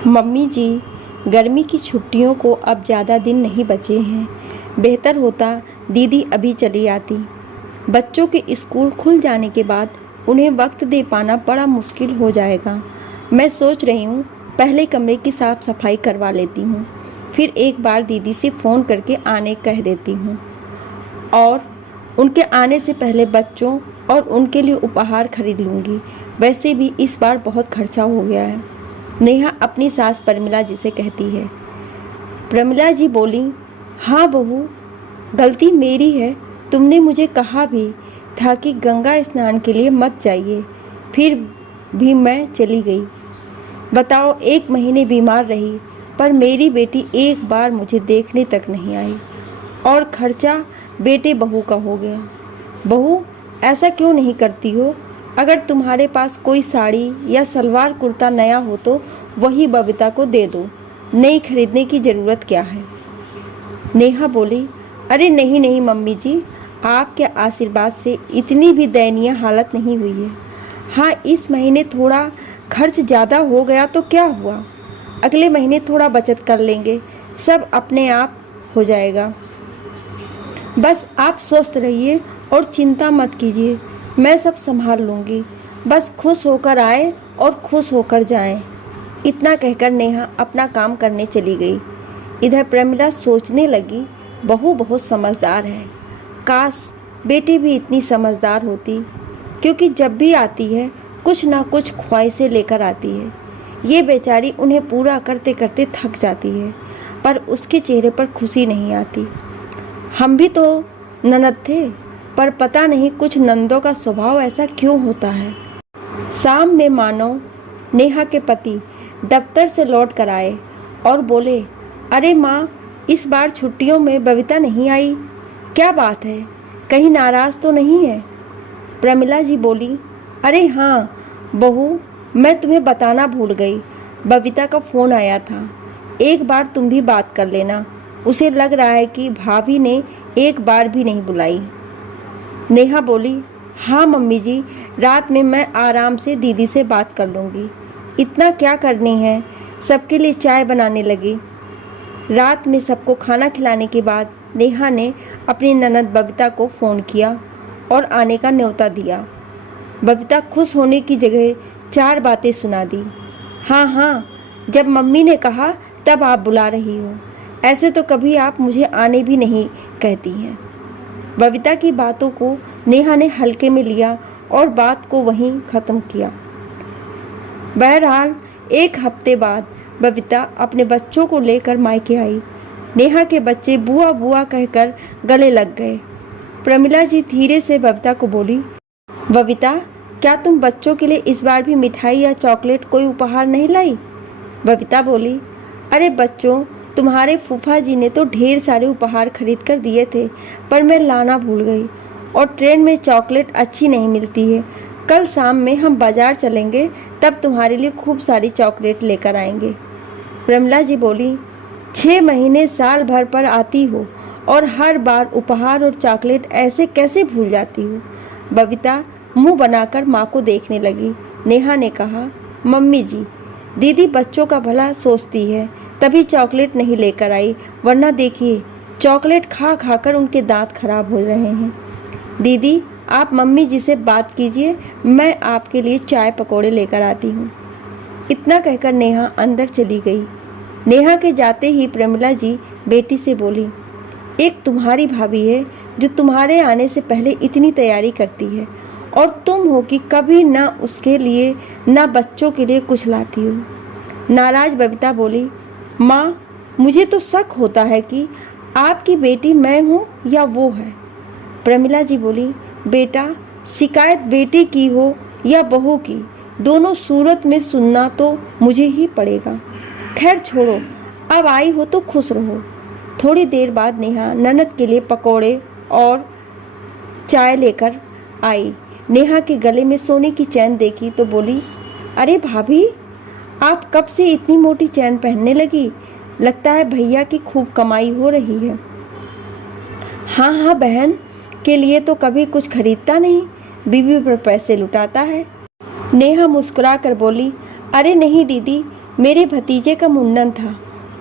Mummy जी, गर्मी की छुट्टियों को अब ज़्यादा दिन नहीं बचे हैं। बेहतर होता दीदी अभी चली आती। बच्चों के स्कूल खुल जाने के बाद उन्हें वक्त दे पाना बड़ा मुश्किल हो जाएगा। मैं सोच रही हूँ पहले कमरे की साफ़ सफाई करवा लेती हूँ, फिर एक बार दीदी से फ़ोन करके आने कह देती हूँ और उनके आने से पहले बच्चों और उनके लिए उपहार खरीद लूँगी। वैसे भी इस बार बहुत खर्चा हो गया है। नेहा अपनी सास प्रमिला जी से कहती है। प्रमिला जी बोली, हाँ बहू, गलती मेरी है। तुमने मुझे कहा भी था कि गंगा स्नान के लिए मत जाइए, फिर भी मैं चली गई। बताओ, 1 महीने बीमार रही, पर मेरी बेटी एक बार मुझे देखने तक नहीं आई और खर्चा बेटे बहू का हो गया। बहू, ऐसा क्यों नहीं करती हो? अगर तुम्हारे पास कोई साड़ी या सलवार कुर्ता नया हो तो वही बबीता को दे दो, नई खरीदने की ज़रूरत क्या है? नेहा बोली, अरे नहीं नहीं मम्मी जी, आपके आशीर्वाद से इतनी भी दयनीय हालत नहीं हुई है। हाँ, इस महीने थोड़ा खर्च ज़्यादा हो गया तो क्या हुआ, अगले महीने थोड़ा बचत कर लेंगे, सब अपने आप हो जाएगा। बस आप स्वस्थ रहिए और चिंता मत कीजिए, मैं सब संभाल लूँगी। बस खुश होकर आए और खुश होकर जाएं। इतना कहकर नेहा अपना काम करने चली गई। इधर प्रमिला सोचने लगी, बहू बहुत समझदार है। काश बेटी भी इतनी समझदार होती, क्योंकि जब भी आती है कुछ ना कुछ ख्वाहिशें लेकर आती है। ये बेचारी उन्हें पूरा करते करते थक जाती है, पर उसके चेहरे पर खुशी नहीं आती। हम भी तो ननद थे, पर पता नहीं कुछ नंदों का स्वभाव ऐसा क्यों होता है। शाम में मानो नेहा के पति दफ्तर से लौट कर आए और बोले, अरे माँ, इस बार छुट्टियों में बबीता नहीं आई, क्या बात है, कहीं नाराज़ तो नहीं है? प्रमिला जी बोली, अरे हाँ बहू, मैं तुम्हें बताना भूल गई, बबीता का फ़ोन आया था, एक बार तुम भी बात कर लेना। उसे लग रहा है कि भाभी ने एक बार भी नहीं बुलाई। नेहा बोली, हाँ मम्मी जी, रात में मैं आराम से दीदी से बात कर लूँगी। इतना क्या करनी है, सबके लिए चाय बनाने लगी। रात में सबको खाना खिलाने के बाद नेहा ने अपनी ननद बबीता को फ़ोन किया और आने का न्योता दिया। बबीता खुश होने की जगह 4 बातें सुना दी। हाँ हाँ, जब मम्मी ने कहा तब आप बुला रही हो, ऐसे तो कभी आप मुझे आने भी नहीं कहती हैं। बबीता की बातों को नेहा ने हल्के में लिया और बात को वहीं ख़त्म किया। बहरहाल 1 हफ्ते बाद बबीता अपने बच्चों को लेकर मायके आई। नेहा के बच्चे बुआ बुआ कहकर गले लग गए। प्रमिला जी धीरे से बबीता को बोली, बबीता, क्या तुम बच्चों के लिए इस बार भी मिठाई या चॉकलेट कोई उपहार नहीं लाई? बबीता बोली, अरे बच्चों, तुम्हारे फूफा जी ने तो ढेर सारे उपहार खरीद कर दिए थे, पर मैं लाना भूल गई और ट्रेन में चॉकलेट अच्छी नहीं मिलती है। कल शाम में हम बाज़ार चलेंगे, तब तुम्हारे लिए खूब सारी चॉकलेट लेकर आएंगे। प्रमिला जी बोली, 6 महीने साल भर पर आती हो और हर बार उपहार और चॉकलेट ऐसे कैसे भूल जाती हो? बबीता मुंह बनाकर माँ को देखने लगी। नेहा ने कहा, मम्मी जी, दीदी बच्चों का भला सोचती है, तभी चॉकलेट नहीं लेकर आई, वरना देखिए चॉकलेट खा खाकर उनके दांत खराब हो रहे हैं। दीदी, आप मम्मी जी से बात कीजिए, मैं आपके लिए चाय पकौड़े लेकर आती हूँ। इतना कहकर नेहा अंदर चली गई। नेहा के जाते ही प्रमिला जी बेटी से बोली, एक तुम्हारी भाभी है जो तुम्हारे आने से पहले इतनी तैयारी करती है, और तुम हो कि कभी ना उसके लिए ना बच्चों के लिए कुछ लाती हो। नाराज बबीता बोली, माँ, मुझे तो शक होता है कि आपकी बेटी मैं हूँ या वो है। प्रमिला जी बोली, बेटा, शिकायत बेटी की हो या बहू की, दोनों सूरत में सुनना तो मुझे ही पड़ेगा। खैर छोड़ो, अब आई हो तो खुश रहो। थोड़ी देर बाद नेहा ननद के लिए पकौड़े और चाय लेकर आई। नेहा के गले में सोने की चैन देखी तो बोली, अरे भाभी, आप कब से इतनी मोटी चैन पहनने लगी? लगता है भैया की खूब कमाई हो रही है। हाँ हाँ बहन, के लिए तो कभी कुछ खरीदता नहीं, बीवी पर पैसे लुटाता है। नेहा मुस्कुरा कर बोली, अरे नहीं दीदी, मेरे भतीजे का मुंडन था,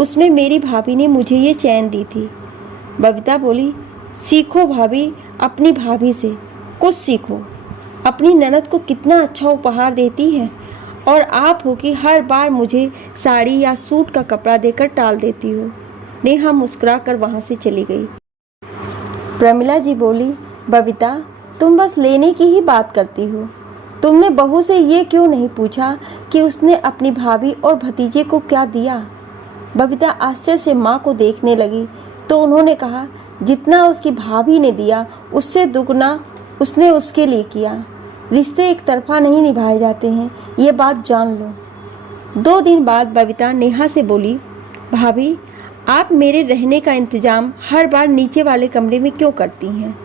उसमें मेरी भाभी ने मुझे ये चैन दी थी। बबीता बोली, सीखो भाभी, अपनी भाभी से कुछ सीखो। अपनी ननद को कितना अच्छा उपहार देती है और आप हो कि हर बार मुझे साड़ी या सूट का कपड़ा देकर टाल देती हो। नेहा मुस्कुरा कर वहाँ से चली गई। प्रमिला जी बोली, बबीता, तुम बस लेने की ही बात करती हो। तुमने बहू से ये क्यों नहीं पूछा कि उसने अपनी भाभी और भतीजे को क्या दिया? बबीता आश्चर्य से माँ को देखने लगी तो उन्होंने कहा, जितना उसकी भाभी ने दिया उससे दुगना उसने उसके लिए किया। रिश्ते एक तरफा नहीं निभाए जाते हैं, ये बात जान लो। 2 दिन बाद बबीता नेहा से बोली, भाभी, आप मेरे रहने का इंतजाम हर बार नीचे वाले कमरे में क्यों करती हैं?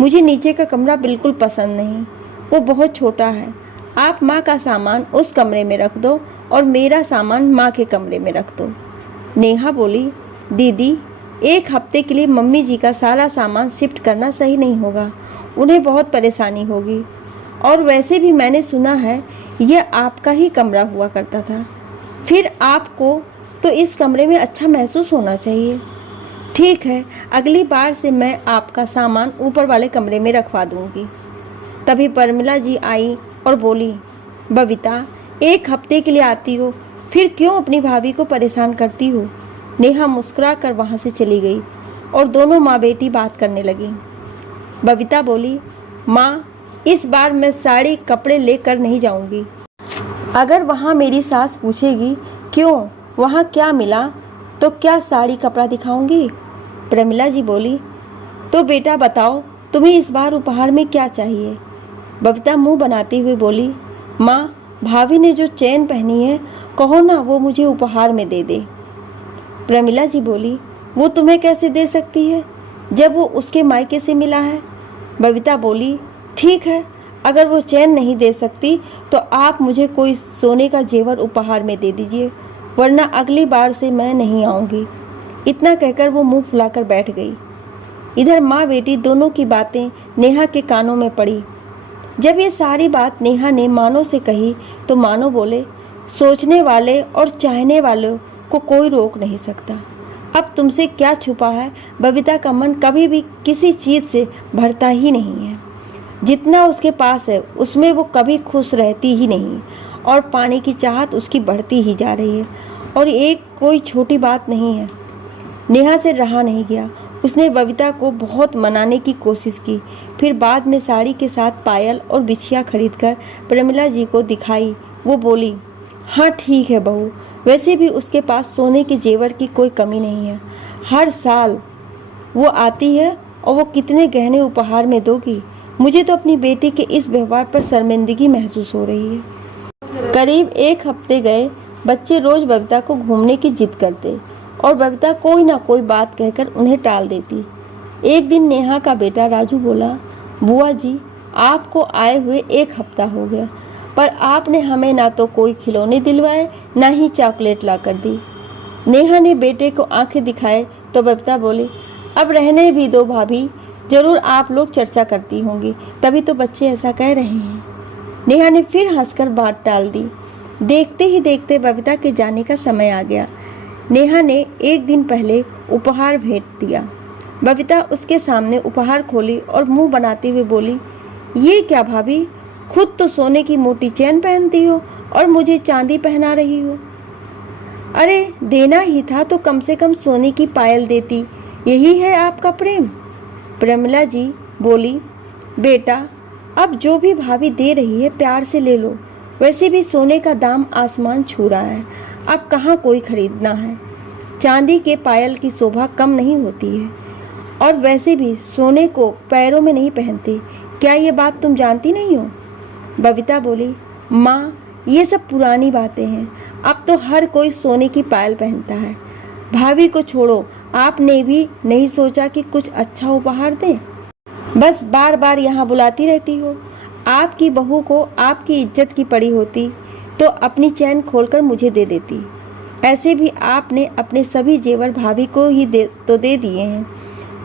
मुझे नीचे का कमरा बिल्कुल पसंद नहीं, वो बहुत छोटा है। आप माँ का सामान उस कमरे में रख दो और मेरा सामान माँ के कमरे में रख दो। नेहा बोली, दीदी, 1 हफ्ते के लिए मम्मी जी का सारा सामान शिफ्ट करना सही नहीं होगा, उन्हें बहुत परेशानी होगी। और वैसे भी मैंने सुना है यह आपका ही कमरा हुआ करता था, फिर आपको तो इस कमरे में अच्छा महसूस होना चाहिए। ठीक है, अगली बार से मैं आपका सामान ऊपर वाले कमरे में रखवा दूंगी। तभी प्रमिला जी आई और बोली, बबीता, 1 हफ्ते के लिए आती हो, फिर क्यों अपनी भाभी को परेशान करती हो? नेहा मुस्कुरा कर वहाँ से चली गई और दोनों माँ बेटी बात करने लगी। बबीता बोली, माँ, इस बार मैं साड़ी कपड़े लेकर नहीं जाऊंगी। अगर वहाँ मेरी सास पूछेगी क्यों, वहाँ क्या मिला, तो क्या साड़ी कपड़ा दिखाऊंगी? प्रमिला जी बोली, तो बेटा बताओ, तुम्हें इस बार उपहार में क्या चाहिए? बबीता मुंह बनाती हुई बोली, माँ, भाभी ने जो चैन पहनी है, कहो ना वो मुझे उपहार में दे दे। प्रमिला जी बोली, वो तुम्हें कैसे दे सकती है जब वो उसके मायके से मिला है? बबीता बोली, ठीक है, अगर वो चैन नहीं दे सकती तो आप मुझे कोई सोने का जेवर उपहार में दे दीजिए, वरना अगली बार से मैं नहीं आऊँगी। इतना कहकर वो मुंह फुलाकर बैठ गई। इधर माँ बेटी दोनों की बातें नेहा के कानों में पड़ी। जब ये सारी बात नेहा ने मानो से कही तो मानो बोले, सोचने वाले और चाहने वालों को कोई रोक नहीं सकता। अब तुमसे क्या छुपा है, बबीता का मन कभी भी किसी चीज़ से भरता ही नहीं है। जितना उसके पास है उसमें वो कभी खुश रहती ही नहीं और पाने की चाहत उसकी बढ़ती ही जा रही है। और एक कोई छोटी बात नहीं है। नेहा से रहा नहीं गया, उसने बबीता को बहुत मनाने की कोशिश की। फिर बाद में साड़ी के साथ पायल और बिछिया खरीदकर प्रमिला जी को दिखाई। वो बोली, हाँ ठीक है बहू, वैसे भी उसके पास सोने के जेवर की कोई कमी नहीं है। हर साल वो आती है और वो कितने गहने उपहार में दोगी। मुझे तो अपनी बेटी के इस व्यवहार पर शर्मिंदगी महसूस हो रही है। करीब 1 हफ्ते गए। बच्चे रोज बबीता को घूमने की जिद करते और बबीता कोई ना कोई बात कहकर उन्हें टाल देती। एक दिन नेहा का बेटा राजू बोला, बुआ जी, आपको आए हुए 1 हफ्ता हो गया, पर आपने हमें ना तो कोई खिलौने दिलवाए ना ही चॉकलेट ला कर दी। नेहा ने बेटे को आंखें दिखाए तो बबीता बोली, अब रहने भी दो भाभी, जरूर आप लोग चर्चा करती होंगी, तभी तो बच्चे ऐसा कह रहे हैं। नेहा ने फिर हंसकर बात टाल दी। देखते ही देखते बबीता के जाने का समय आ गया। नेहा ने 1 दिन पहले उपहार भेंट दिया। बबीता उसके सामने उपहार खोली और मुंह बनाते हुए बोली, ये क्या भाभी, खुद तो सोने की मोटी चैन पहनती हो और मुझे चांदी पहना रही हो। अरे देना ही था तो कम से कम सोने की पायल देती, यही है आपका प्रेम। प्रमिला जी बोली, बेटा, अब जो भी भाभी दे रही है प्यार से ले लो, वैसे भी सोने का दाम आसमान छू रहा है, अब कहाँ कोई खरीदना है। चांदी के पायल की शोभा कम नहीं होती है और वैसे भी सोने को पैरों में नहीं पहनते, क्या ये बात तुम जानती नहीं हो? बबीता बोली, माँ, ये सब पुरानी बातें हैं, अब तो हर कोई सोने की पायल पहनता है। भाभी को छोड़ो, आपने भी नहीं सोचा कि कुछ अच्छा उपहार दें? बस बार बार यहाँ बुलाती रहती हो। आपकी बहू को आपकी इज्जत की पड़ी होती तो अपनी चैन खोलकर मुझे दे देती। ऐसे भी आपने अपने सभी जेवर भाभी को ही दे दिए हैं,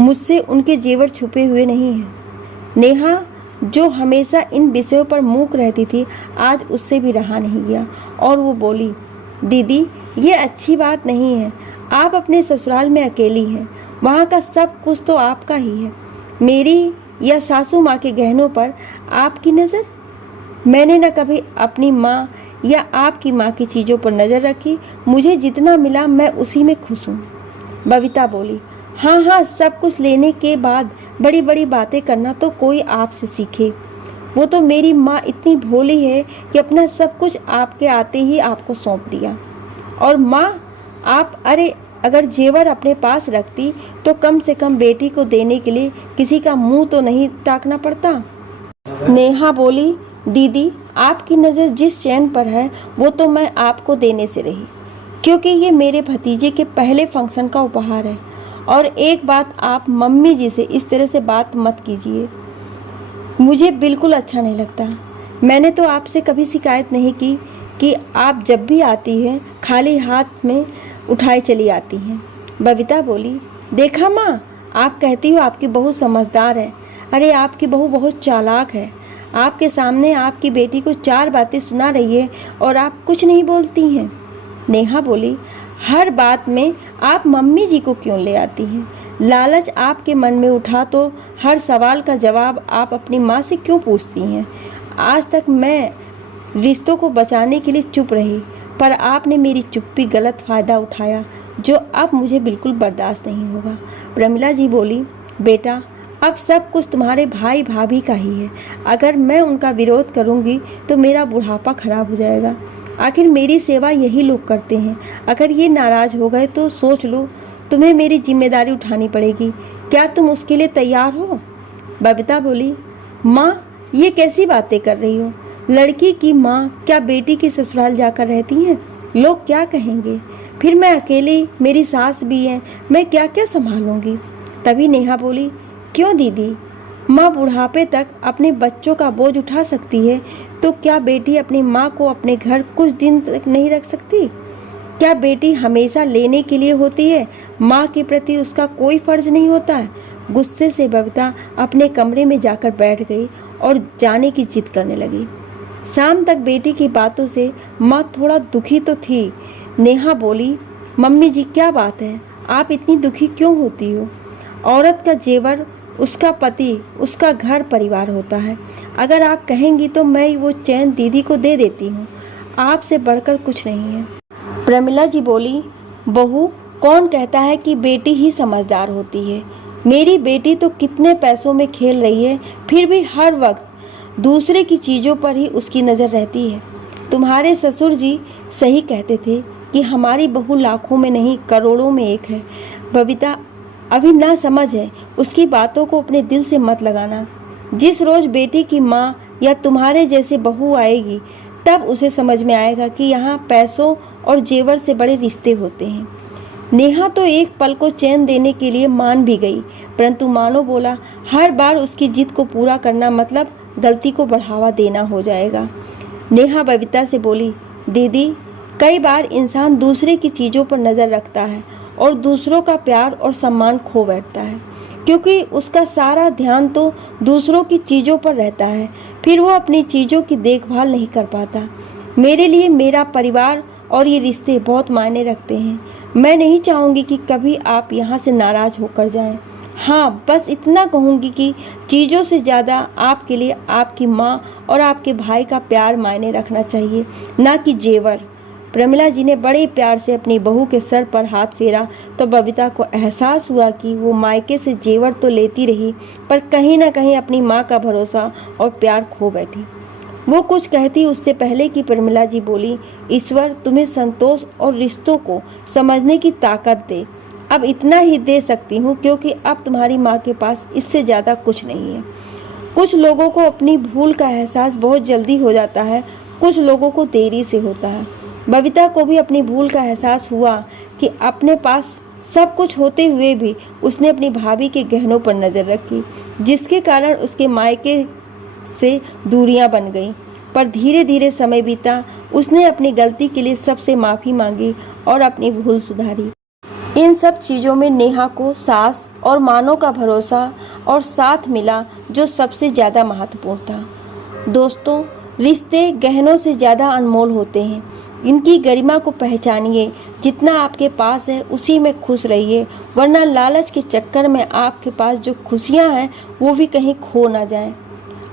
मुझसे उनके जेवर छुपे हुए नहीं हैं। नेहा, जो हमेशा इन विषयों पर मूक रहती थी, आज उससे भी रहा नहीं गया और वो बोली, दीदी, ये अच्छी बात नहीं है। आप अपने ससुराल में अकेली हैं, वहाँ का सब कुछ तो आपका ही है। मेरी या सासू माँ के गहनों पर आपकी नज़र? मैंने न कभी अपनी माँ या आपकी माँ की चीज़ों पर नज़र रखी। मुझे जितना मिला मैं उसी में खुश हूँ। बबीता बोली, हाँ हाँ, सब कुछ लेने के बाद बड़ी बड़ी बातें करना तो कोई आपसे सीखे। वो तो मेरी माँ इतनी भोली है कि अपना सब कुछ आपके आते ही आपको सौंप दिया। और माँ आप, अरे अगर जेवर अपने पास रखती तो कम से कम बेटी को देने के लिए किसी का मुंह तो नहीं ताकना पड़ता। नेहा बोली, दीदी आपकी नज़र जिस चैन पर है वो तो मैं आपको देने से रही, क्योंकि ये मेरे भतीजे के पहले फंक्शन का उपहार है। और एक बात, आप मम्मी जी से इस तरह से बात मत कीजिए, मुझे बिल्कुल अच्छा नहीं लगता। मैंने तो आपसे कभी शिकायत नहीं की कि आप जब भी आती हैं खाली हाथ में उठाए चली आती हैं। बबीता बोली, देखा माँ, आप कहती हो आपकी बहू समझदार है। अरे आपकी बहू बहुत चालाक है। आपके सामने आपकी बेटी को 4 बातें सुना रही है और आप कुछ नहीं बोलती हैं। नेहा बोली, हर बात में आप मम्मी जी को क्यों ले आती हैं? लालच आपके मन में उठा तो हर सवाल का जवाब आप अपनी माँ से क्यों पूछती हैं? आज तक मैं रिश्तों को बचाने के लिए चुप रही, पर आपने मेरी चुप्पी गलत फ़ायदा उठाया, जो अब मुझे बिल्कुल बर्दाश्त नहीं होगा। प्रमिला जी बोली, बेटा अब सब कुछ तुम्हारे भाई भाभी का ही है। अगर मैं उनका विरोध करूंगी तो मेरा बुढ़ापा खराब हो जाएगा। आखिर मेरी सेवा यही लोग करते हैं। अगर ये नाराज़ हो गए तो सोच लो, तुम्हें मेरी जिम्मेदारी उठानी पड़ेगी। क्या तुम उसके लिए तैयार हो? बबीता बोली, माँ ये कैसी बातें कर रही हो? लड़की की माँ क्या बेटी के ससुराल जाकर रहती हैं? लोग क्या कहेंगे? फिर मैं अकेली, मेरी सास भी है, मैं क्या क्या संभालूंगी? तभी नेहा बोली, क्यों दीदी, माँ बुढ़ापे तक अपने बच्चों का बोझ उठा सकती है तो क्या बेटी अपनी माँ को अपने घर कुछ दिन तक नहीं रख सकती? क्या बेटी हमेशा लेने के लिए होती है? माँ के प्रति उसका कोई फर्ज नहीं होता है? गुस्से से बबीता अपने कमरे में जाकर बैठ गई और जाने की जिद करने लगी। शाम तक बेटी की बातों से माँ थोड़ा दुखी तो थी। नेहा बोली, मम्मी जी क्या बात है, आप इतनी दुखी क्यों होती हो? औरत का जेवर उसका पति, उसका घर परिवार होता है। अगर आप कहेंगी तो मैं वो चैन दीदी को दे देती हूँ, आपसे बढ़कर कुछ नहीं है। प्रमिला जी बोली, बहू कौन कहता है कि बेटी ही समझदार होती है? मेरी बेटी तो कितने पैसों में खेल रही है, फिर भी हर वक्त दूसरे की चीज़ों पर ही उसकी नज़र रहती है। तुम्हारे ससुर जी सही कहते थे कि हमारी बहू लाखों में नहीं करोड़ों में एक है। बबीता अभी ना समझ है, उसकी बातों को अपने दिल से मत लगाना। जिस रोज़ बेटी की माँ या तुम्हारे जैसे बहू आएगी तब उसे समझ में आएगा कि यहाँ पैसों और जेवर से बड़े रिश्ते होते हैं। नेहा तो एक पल को चैन देने के लिए मान भी गई, परंतु मानो बोला, हर बार उसकी जिद को पूरा करना मतलब गलती को बढ़ावा देना हो जाएगा। नेहा बबीता से बोली, दीदी कई बार इंसान दूसरे की चीज़ों पर नज़र रखता है और दूसरों का प्यार और सम्मान खो बैठता है, क्योंकि उसका सारा ध्यान तो दूसरों की चीज़ों पर रहता है, फिर वो अपनी चीज़ों की देखभाल नहीं कर पाता। मेरे लिए मेरा परिवार और ये रिश्ते बहुत मायने रखते हैं। मैं नहीं चाहूँगी कि कभी आप यहाँ से नाराज़ होकर जाएं। हाँ, बस इतना कहूँगी कि चीज़ों से ज़्यादा आपके लिए आपकी माँ और आपके भाई का प्यार मायने रखना चाहिए, ना कि जेवर। प्रमिला जी ने बड़े प्यार से अपनी बहू के सर पर हाथ फेरा तो बबीता को एहसास हुआ कि वो मायके से जेवर तो लेती रही, पर कहीं ना कहीं अपनी माँ का भरोसा और प्यार खो बैठी। वो कुछ कहती उससे पहले कि प्रमिला जी बोली, ईश्वर तुम्हें संतोष और रिश्तों को समझने की ताकत दे। अब इतना ही दे सकती हूँ, क्योंकि अब तुम्हारी माँ के पास इससे ज़्यादा कुछ नहीं है। कुछ लोगों को अपनी भूल का एहसास बहुत जल्दी हो जाता है, कुछ लोगों को देरी से होता है। बबीता को भी अपनी भूल का एहसास हुआ कि अपने पास सब कुछ होते हुए भी उसने अपनी भाभी के गहनों पर नज़र रखी, जिसके कारण उसके मायके से दूरियां बन गईं। पर धीरे धीरे समय बीता, उसने अपनी गलती के लिए सबसे माफ़ी मांगी और अपनी भूल सुधारी। इन सब चीज़ों में नेहा को सास और मानो का भरोसा और साथ मिला, जो सबसे ज़्यादा महत्वपूर्ण था। दोस्तों, रिश्ते गहनों से ज़्यादा अनमोल होते हैं। इनकी गरिमा को पहचानिए। जितना आपके पास है उसी में खुश रहिए, वरना लालच के चक्कर में आपके पास जो खुशियाँ हैं वो भी कहीं खो ना जाएं।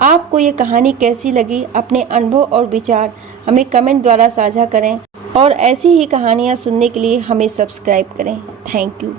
आपको ये कहानी कैसी लगी? अपने अनुभव और विचार हमें कमेंट द्वारा साझा करें और ऐसी ही कहानियाँ सुनने के लिए हमें सब्सक्राइब करें। Thank you.